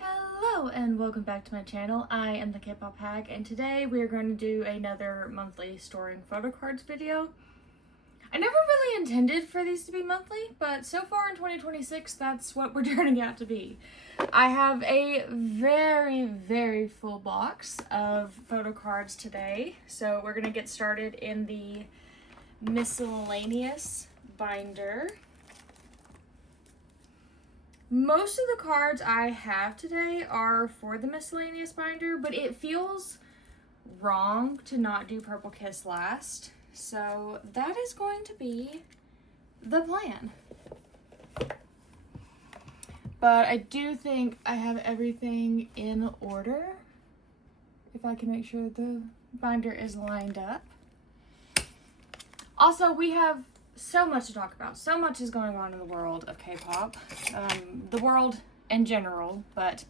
Hello and welcome back to my channel. I am the K-pop hag, and today we are going to do another monthly storing photo cards video. I never really intended for these to be monthly, but so far in 2026 that's what we're turning out to be. I have a very full box of photo cards today, so we're gonna get started in the miscellaneous binder. Most of the cards I have today are for the miscellaneous binder, but it feels wrong to not do Purple Kiss last. So that is going to be the plan. But I do think I have everything in order. If I can make sure the binder is lined up. Also, we have so much to talk about. So much is going on in the world of K-pop, the world in general, but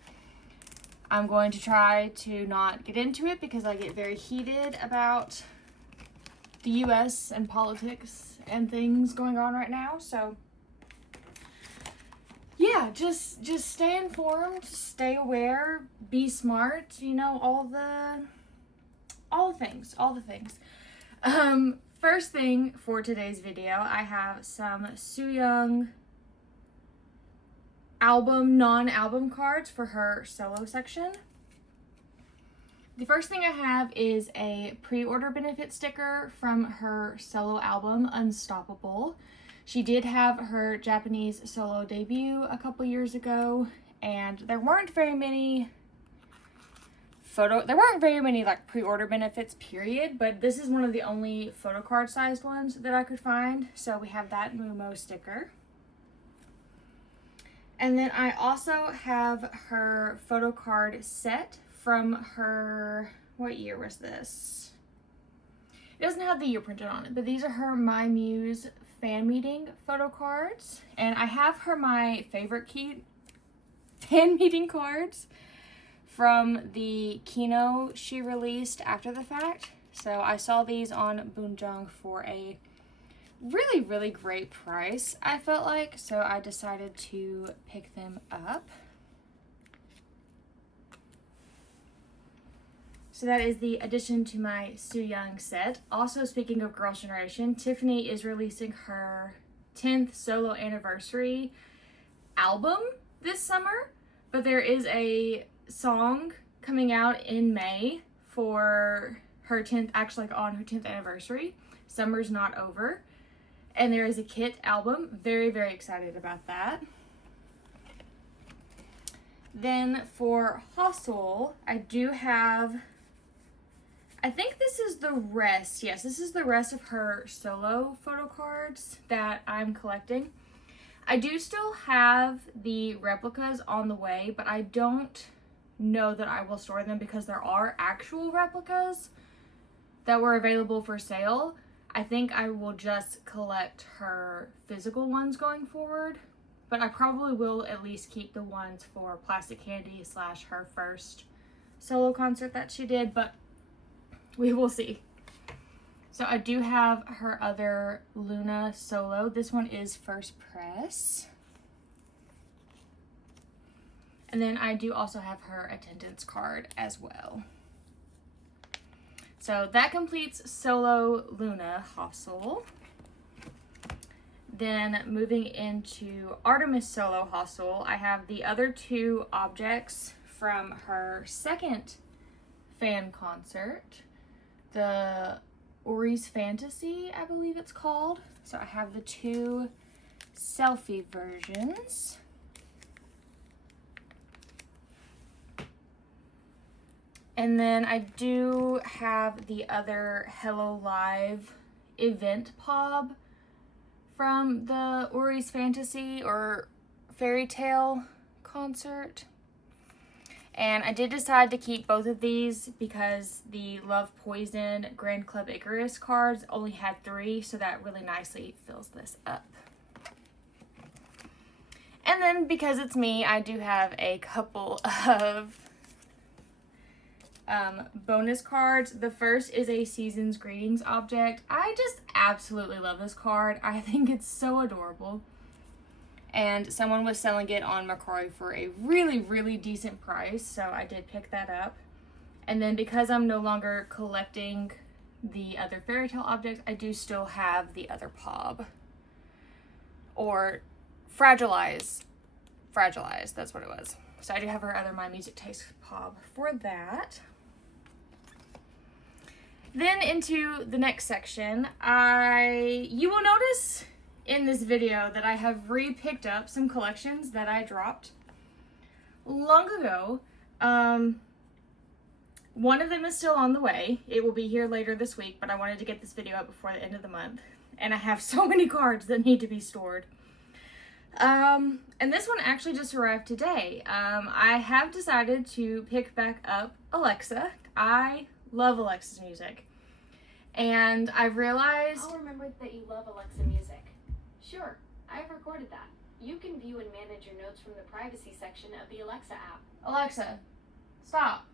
I'm going to try to not get into it because I get very heated about the US and politics and things going on right now. So yeah, just stay informed, stay aware, be smart, you know, all the things. First thing for today's video, I have some Sooyoung non-album cards for her solo section. The first thing I have is a pre-order benefit sticker from her solo album, Unstoppable. She did have her Japanese solo debut a couple years ago, and there weren't very many like pre-order benefits period, but this is one of the only photo card sized ones that I could find. So we have that Mumo sticker. And then I also have her photo card set from her, what year was this? It doesn't have the year printed on it, but these are her My Muse fan meeting photo cards. And I have her my favorite key fan meeting cards from the Kino she released after the fact. So I saw these on Boonjung for a really great price, I felt like, so I decided to pick them up. So that is the addition to my Sooyoung set. Also, speaking of Girls' Generation, Tiffany is releasing her 10th solo anniversary album this summer, but there is a song coming out in May for her 10th, actually like on her 10th anniversary, Summer's Not Over. And there is a kit album. Very excited about that. Then for Hustle, I do have, I think this is the rest. Yes, this is the rest of her solo photo cards that I'm collecting. I do still have the replicas on the way, but I don't know that I will store them because there are actual replicas that were available for sale. I think I will just collect her physical ones going forward, but I probably will at least keep the ones for Plastic Candy / her first solo concert that she did, but we will see. So I do have her other Luna solo. This one is First Press. And then I do also have her attendance card as well. So that completes solo Luna Hustle. Then moving into Artemis solo Hustle, I have the other two objects from her second fan concert, the Ori's Fantasy, I believe it's called. So I have the two selfie versions. And then I do have the other Hello Live event pub from the Ori's Fantasy or Fairy Tale concert. And I did decide to keep both of these because the Love Poison Grand Club Icarus cards only had 3, so that really nicely fills this up. And then because it's me, I do have a couple of bonus cards. The first is a Season's Greetings object. I just absolutely love this card. I think it's so adorable. and someone was selling it on Mercari for a really, really decent price, so I did pick that up. And then because I'm no longer collecting the other fairy tale objects, I do still have the other Pob. Or Fragilize, that's what it was. So I do have her other My Music Taste Pob for that. Then into the next section, you will notice in this video that I have re-picked up some collections that I dropped long ago. One of them is still on the way. It will be here later this week, but I wanted to get this video up before the end of the month. And I have so many cards that need to be stored. And this one actually just arrived today. I have decided to pick back up Alexa. I love Alexa's music. And I realized... I'll remember that you love Alexa music. Sure, I've recorded that. You can view and manage your notes from the privacy section of the Alexa app. Alexa, stop.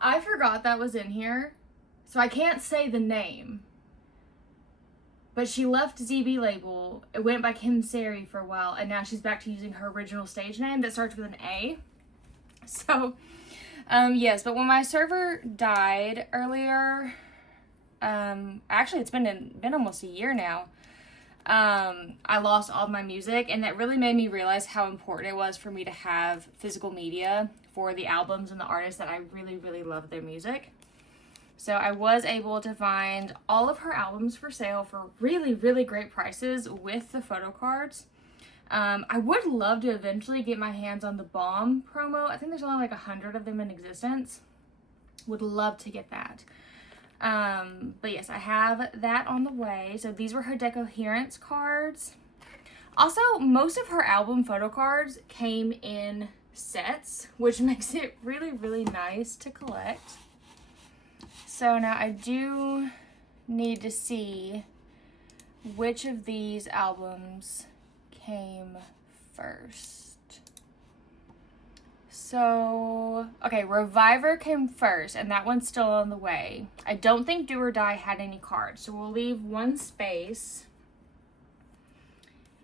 I forgot that was in here, so I can't say the name. But she left ZB Label, it went by Kim Sari for a while, and now she's back to using her original stage name that starts with an A. So, yes, but when my server died earlier, actually it's been almost a year now, I lost all of my music, and that really made me realize how important it was for me to have physical media for the albums and the artists that I really, really love their music. So I was able to find all of her albums for sale for really, really great prices with the Photocards. I would love to eventually get my hands on the Bomb promo. I think there's only like 100 of them in existence. Would love to get that. But yes, I have that on the way. So these were her Decoherence cards. Also, most of her album Photocards came in sets, which makes it really, really nice to collect. So now I do need to see which of these albums came first. So, okay, Reviver came first, and that one's still on the way. I don't think Do or Die had any cards, so we'll leave one space.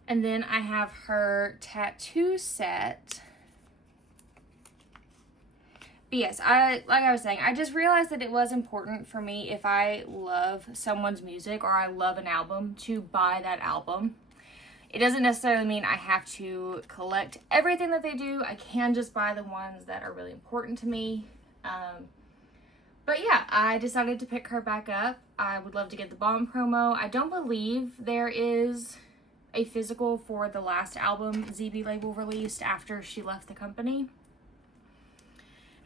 And then I have her tattoo set. But yes, like I was saying, I just realized that it was important for me if I love someone's music or I love an album to buy that album. It doesn't necessarily mean I have to collect everything that they do. I can just buy the ones that are really important to me. But yeah, I decided to pick her back up. I would love to get the Bomb promo. I don't believe there is a physical for the last album ZB Label released after she left the company.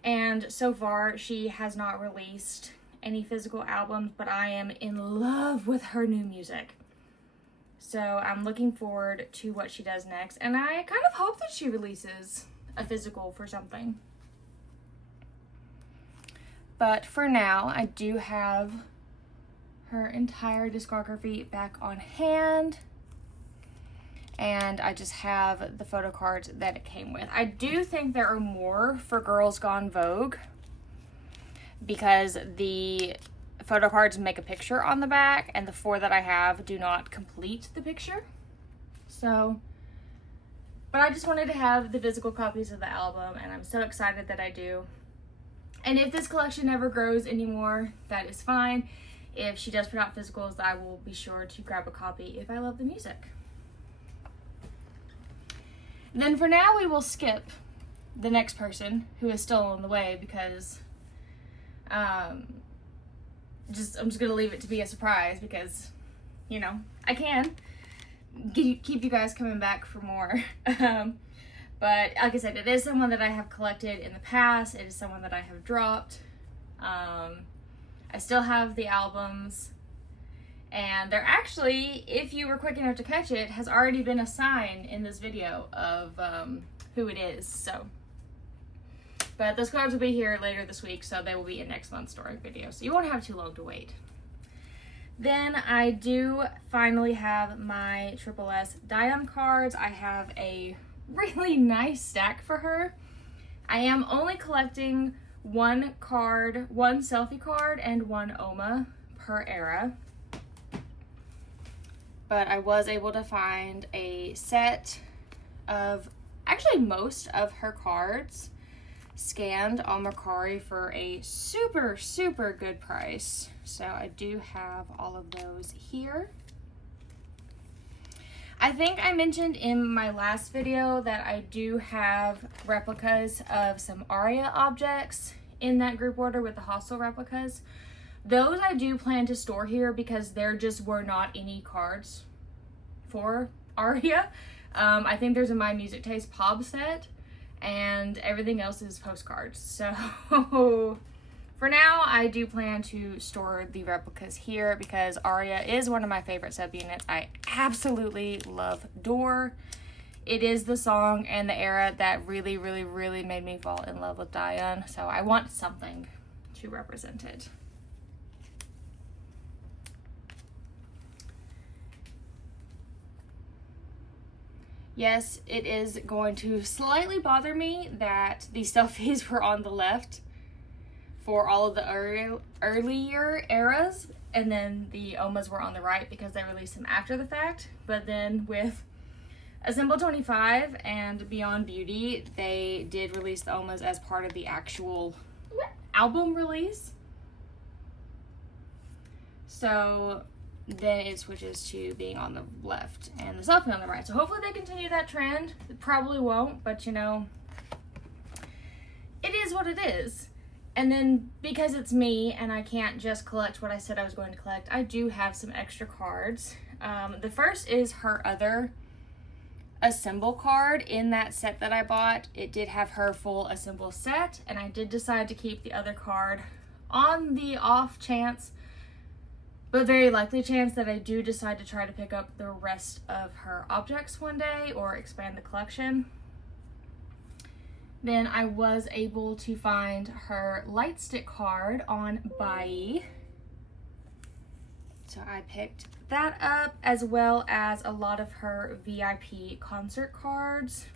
And so far, she has not released any physical albums, but I am in love with her new music. So I'm looking forward to what she does next. And I kind of hope that she releases a physical for something. But for now, I do have her entire discography back on hand. And I just have the photo cards that it came with. I do think there are more for Girls Gone Vogue because the photo cards make a picture on the back and the 4 that I have do not complete the picture. So, but I just wanted to have the physical copies of the album, and I'm so excited that I do. And if this collection never grows anymore, that is fine. If she does put out physicals, I will be sure to grab a copy if I love the music. Then for now, we will skip the next person who is still on the way because I'm just going to leave it to be a surprise because, you know, I can keep you guys coming back for more. But like I said, it is someone that I have collected in the past. It is someone that I have dropped. I still have the albums. And there actually, if you were quick enough to catch it, has already been a sign in this video of who it is. So, but those cards will be here later this week, so they will be in next month's story video. So you won't have too long to wait. Then I do finally have my Triple S Dion cards. I have a really nice stack for her. I am only collecting one card, one selfie card, and one OMA per era. But I was able to find a set of, actually most of her cards scanned on Mercari for a super, super good price. So I do have all of those here. I think I mentioned in my last video that I do have replicas of some Aria objects in that group order with the hostel replicas. Those I do plan to store here because there just were not any cards for Aria. I think there's a My Music Taste Pob set, and everything else is postcards. So for now, I do plan to store the replicas here because Aria is one of my favorite subunits. I absolutely love Door. It is the song and the era that really, really, really made me fall in love with Diane. So I want something to represent it. Yes, it is going to slightly bother me that the selfies were on the left for all of the earlier eras, and then the Omas were on the right because they released them after the fact. But then with Assemble 25 and Beyond Beauty, they did release the Omas as part of the actual album release. So then it switches to being on the left and the selfie on the right. So hopefully they continue that trend. It probably won't, but you know, it is what it is. And then because it's me and I can't just collect what I said I was going to collect, I do have some extra cards. The first is her other Assemble card in that set that I bought. It did have her full Assemble set, and I did decide to keep the other card on the off chance, but very likely chance, that I do decide to try to pick up the rest of her objects one day or expand the collection. Then I was able to find her light stick card on Bai. So I picked that up, as well as a lot of her VIP concert cards.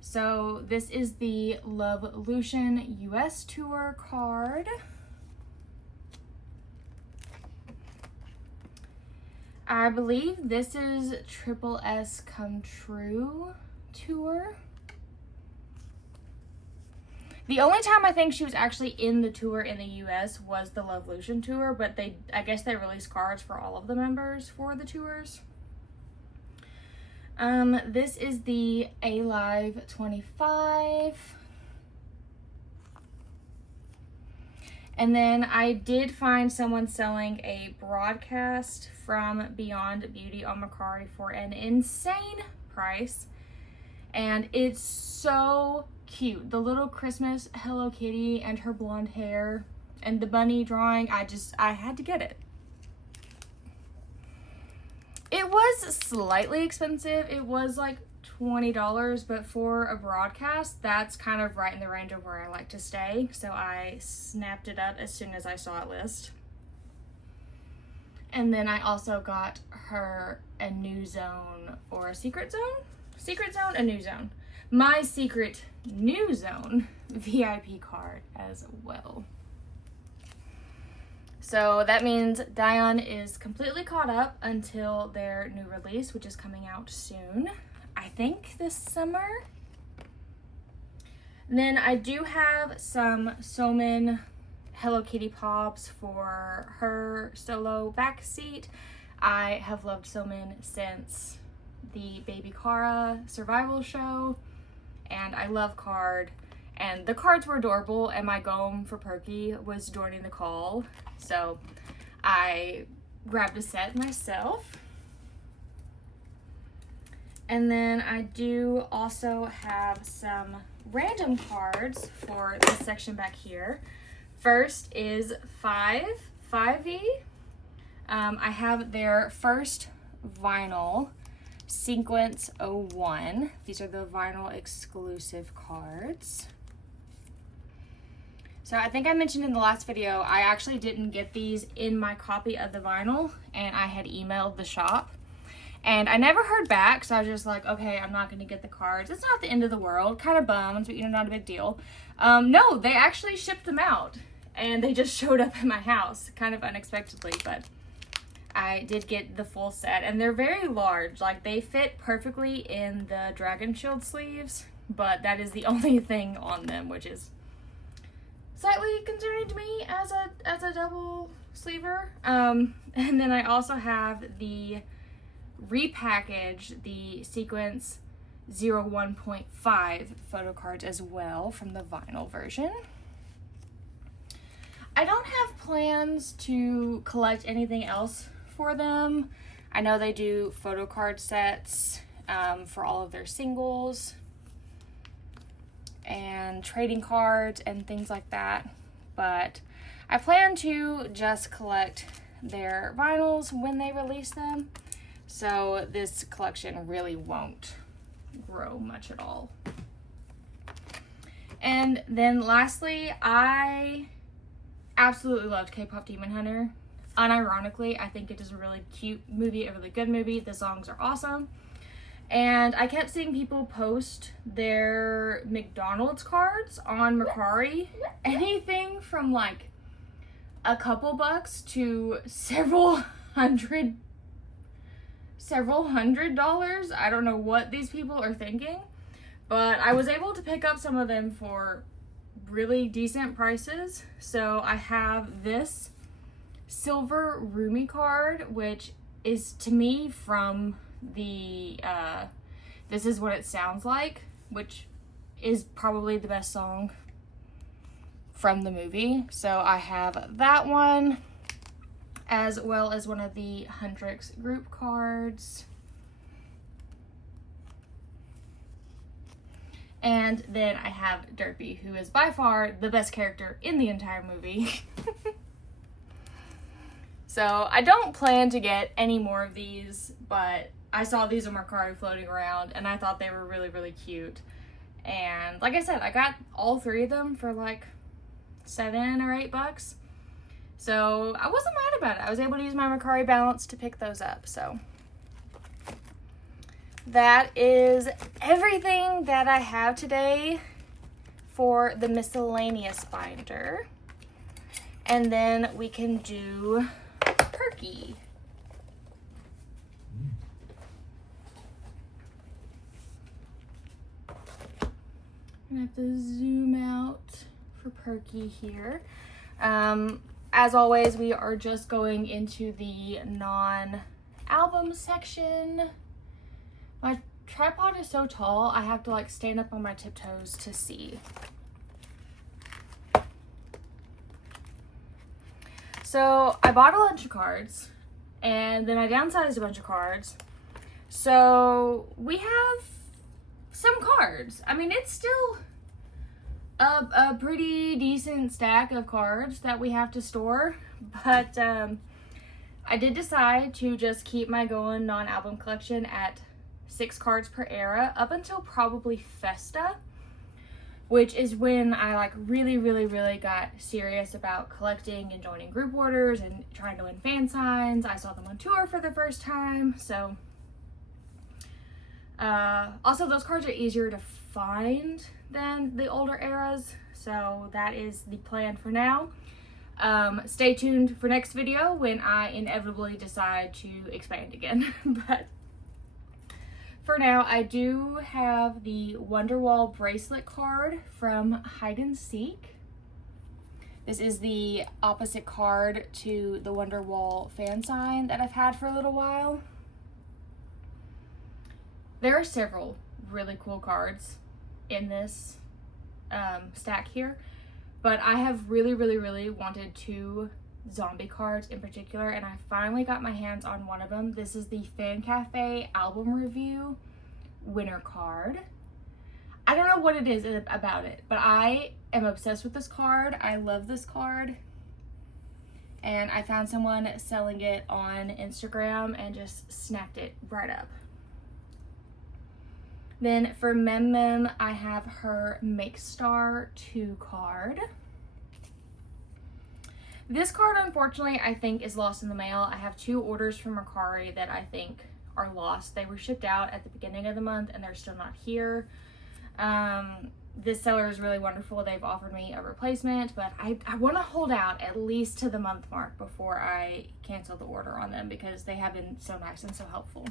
So this is the Love Lucian US Tour card. I believe this is Triple S Come True Tour. The only time I think she was actually in the tour in the US was the Love Lucian tour, but I guess they released cards for all of the members for the tours. This is the A-Live 25. And then I did find someone selling a broadcast from Beyond Beauty on Mercari for an insane price. And it's so cute. The little Christmas Hello Kitty and her blonde hair and the bunny drawing. I had to get it. It was slightly expensive. It was like $20, but for a broadcast, that's kind of right in the range of where I like to stay. So I snapped it up as soon as I saw it list. And then I also got her a New Zone or a Secret Zone? Secret Zone? A New Zone. My Secret New Zone VIP card as well. So that means Diane is completely caught up until their new release, which is coming out soon. I think this summer. And then I do have some Somin Hello Kitty Pops for her solo back seat. I have loved Somin since the Baby Cara survival show, and I love Card. And the cards were adorable, and my Gome for Perky was joining the call, so I grabbed a set myself. And then I do also have some random cards for this section back here. First is 5E. I have their first vinyl, Sequence 01. These are the vinyl exclusive cards. So I think I mentioned in the last video, I actually didn't get these in my copy of the vinyl, and I had emailed the shop. And I never heard back, so I was just like, okay, I'm not going to get the cards. It's not the end of the world. Kind of bummed, but, you know, not a big deal. No, they actually shipped them out, and they just showed up at my house, kind of unexpectedly, but I did get the full set, and they're very large. Like, they fit perfectly in the Dragon Shield sleeves, but that is the only thing on them, which is slightly concerning to me as a double sleever. And then I also have the repackaged, the Sequence 01.5 photo cards as well from the vinyl version. I don't have plans to collect anything else for them. I know they do photo card sets for all of their singles and trading cards and things like that, but I plan to just collect their vinyls when they release them, so this collection really won't grow much at all. And then lastly, I absolutely loved K-Pop Demon Hunter. Unironically, I think it is a really cute movie, a really good movie. The songs are awesome. And I kept seeing people post their McDonald's cards on Mercari. Anything from like a couple bucks to several hundred dollars. I don't know what these people are thinking, but I was able to pick up some of them for really decent prices. So I have this silver Rumi card, which is to me from the This Is What It Sounds Like, which is probably the best song from the movie. So I have that one, as well as one of the Huntrix group cards. And then I have Derpy, who is by far the best character in the entire movie. So I don't plan to get any more of these, but I saw these on Mercari floating around and I thought they were really, really cute. And like I said, I got all three of them for like $7 or $8. So I wasn't mad about it. I was able to use my Mercari balance to pick those up. So that is everything that I have today for the miscellaneous binder. And then we can do Perky. I'm gonna have to zoom out for Perky here. As always, we are just going into the non-album section. My tripod is so tall, I have to like stand up on my tiptoes to see. So I bought a bunch of cards, and then I downsized a bunch of cards. So we have some cards. I mean, it's still a pretty decent stack of cards that we have to store, but I did decide to just keep my going non-album collection at 6 cards per era up until probably Festa, which is when I like really got serious about collecting and joining group orders and trying to win fan signs. I saw them on tour for the first time. So also those cards are easier to find than the older eras. So that is the plan for now. Stay tuned for next video when I inevitably decide to expand again. But for now, I do have the Wonderwall bracelet card from Hide and Seek. This is the opposite card to the Wonderwall fan sign that I've had for a little while. There are several really cool cards in this stack here, but I have really wanted 2 zombie cards in particular, and I finally got my hands on one of them. This is the Fan Cafe album review winner card. I don't know what it is about it, but I am obsessed with this card. I love this card, and I found someone selling it on Instagram and just snapped it right up. Then for Mem, I have her Make Star 2 card. This card, unfortunately, I think is lost in the mail. I have 2 orders from Mercari that I think are lost. They were shipped out at the beginning of the month and they're still not here. this seller is really wonderful. They've offered me a replacement, but I want to hold out at least to the month mark before I cancel the order on them because they have been so nice and so helpful.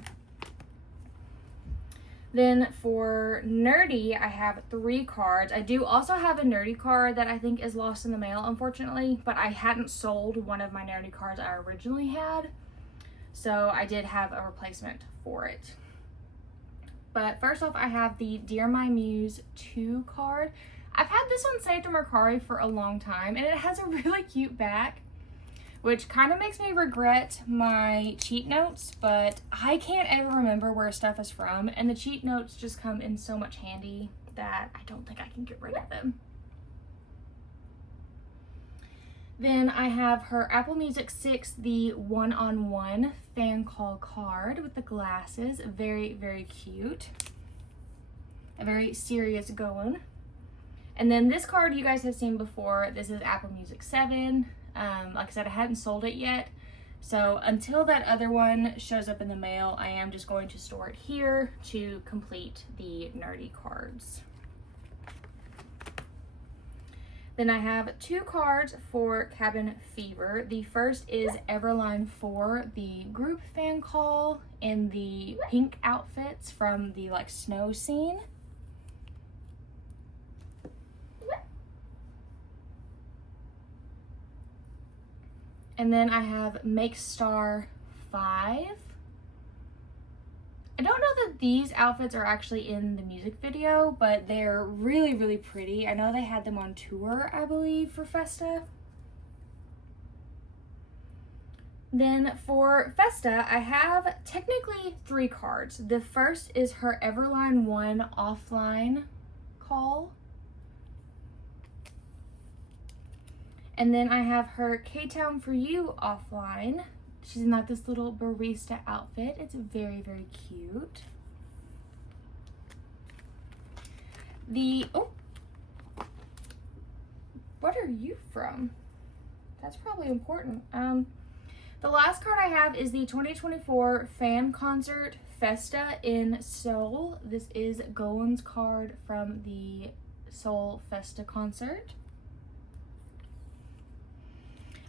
Then for Nerdy, I have 3 cards. I do also have a Nerdy card that I think is lost in the mail, unfortunately, but I hadn't sold one of my Nerdy cards I originally had, so I did have a replacement for it. But first off, I have the Dear My Muse 2 card. I've had this one saved to Mercari for a long time, and it has a really cute back, which kind of makes me regret my cheat notes, but I can't ever remember where stuff is from, and the cheat notes just come in so much handy that I don't think I can get rid of them. Then I have her Apple Music 6, the one-on-one fan call card with the glasses. Very, very cute. A very serious going. And then this card you guys have seen before. This is Apple Music 7. Like I said, I hadn't sold it yet. So until that other one shows up in the mail, I am just going to store it here to complete the Nerdy cards. Then I have 2 cards for Cabin Fever. The first is Everline 4, the group fan call in the pink outfits from the snow scene. And then I have Make Star 5. I don't know that these outfits are actually in the music video, but they're really, really pretty. I know they had them on tour, I believe, for Festa. Then for Festa, I have technically 3 cards. The first is her Everline 1 offline call. And then I have her K-Town For You offline. She's in this little barista outfit. It's very, very cute. What are you from? That's probably important. The last card I have is the 2024 fan concert Festa in Seoul. This is Goen's card from the Seoul Festa concert.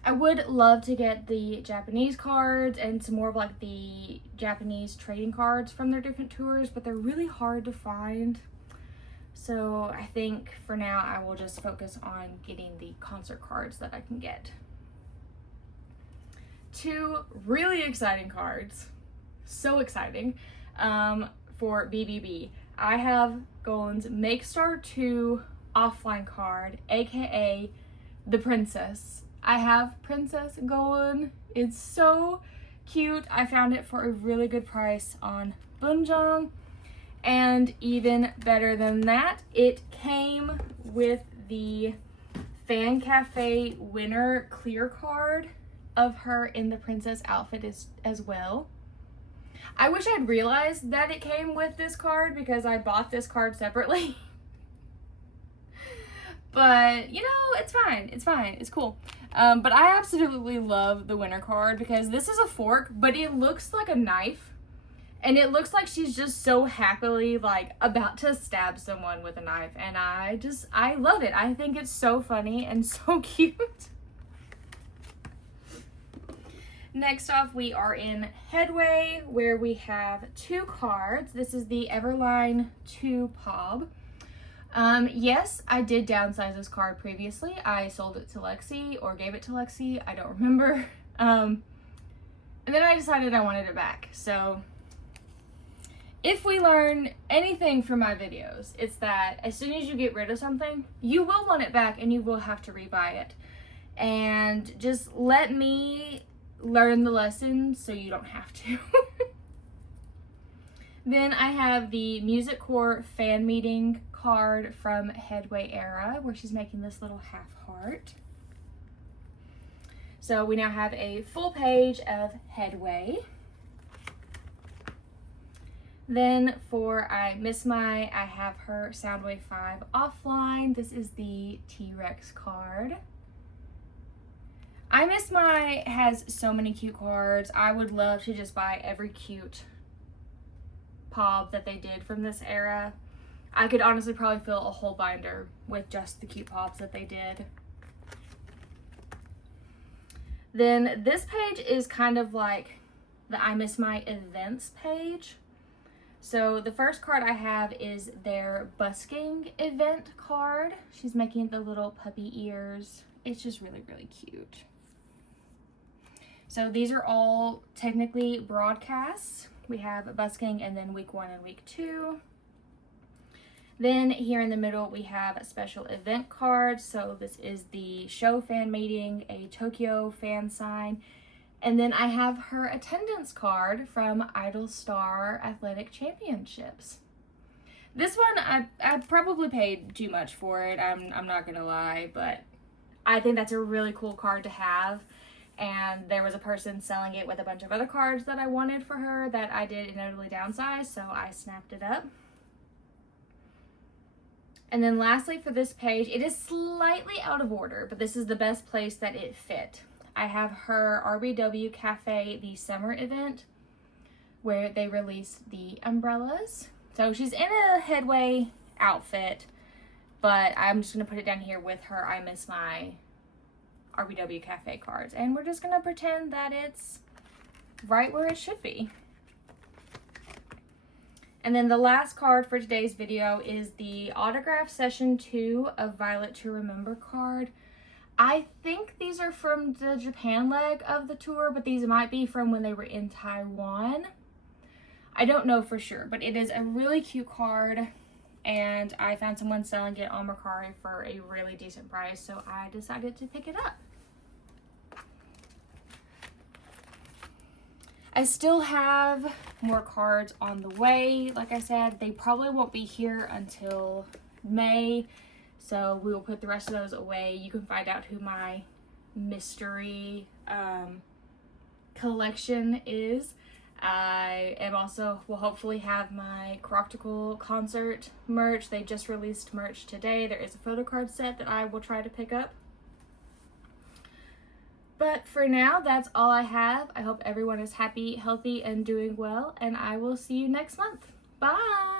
I would love to get the Japanese cards and some more of the Japanese trading cards from their different tours, but they're really hard to find. So I think for now I will just focus on getting the concert cards that I can get. 2 really exciting cards, so exciting, for BBB. I have Goen's Make Star 2 offline card, aka the Princess. I have Princess Goen. It's so cute. I found it for a really good price on Bunjong. And even better than that, it came with the Fan Cafe winner clear card of her in the princess outfit as well. I wish I'd realized that it came with this card because I bought this card separately. But, it's fine. It's fine. It's cool. But I absolutely love the winner card because this is a fork, but it looks like a knife. And it looks like she's just so happily, about to stab someone with a knife. And I love it. I think it's so funny and so cute. Next off, we are in Headway, where we have 2 cards. This is the Everline 2 Pob. Yes, I did downsize this card previously. I sold it to Lexi or gave it to Lexi. I don't remember. And then I decided I wanted it back. So if we learn anything from my videos, it's that as soon as you get rid of something, you will want it back and you will have to rebuy it. And just let me learn the lesson so you don't have to. Then I have the Music Core fan meeting card from Headway era, where she's making this little half heart. So we now have a full page of Headway. Then for I Miss My, I have her Soundwave 5 offline. This is the T-Rex card. I Miss My has so many cute cards. I would love to just buy every cute Pob that they did from this era. I could honestly probably fill a whole binder with just the cute pops that they did. Then this page is kind of like the I Miss My Events page. So the first card I have is their busking event card. She's making the little puppy ears. It's just really, really cute. So these are all technically broadcasts. We have busking and then week 1 and week 2. Then here in the middle we have a special event card. So this is the show fan meeting, a Tokyo fan sign. And then I have her attendance card from Idol Star Athletic Championships. This one, I probably paid too much for it. I'm not gonna lie, but I think that's a really cool card to have. And there was a person selling it with a bunch of other cards that I wanted for her that I did inevitably downsize, so I snapped it up. And then lastly for this page, it is slightly out of order, but this is the best place that it fit. I have her RBW Cafe, the summer event, where they released the umbrellas. So she's in a Headway outfit, but I'm just going to put it down here with her I Miss My RBW Cafe cards. And we're just going to pretend that it's right where it should be. And then the last card for today's video is the Autograph Session 2 of Violet to Remember card. I think these are from the Japan leg of the tour, but these might be from when they were in Taiwan. I don't know for sure, but it is a really cute card, and I found someone selling it on Mercari for a really decent price, so I decided to pick it up. I still have more cards on the way. Like I said, they probably won't be here until May. So we will put the rest of those away. You can find out who my mystery collection is. I am also will hopefully have my Croctical concert merch. They just released merch today. There is a photocard set that I will try to pick up. But for now, that's all I have. I hope everyone is happy, healthy, and doing well. And I will see you next month. Bye!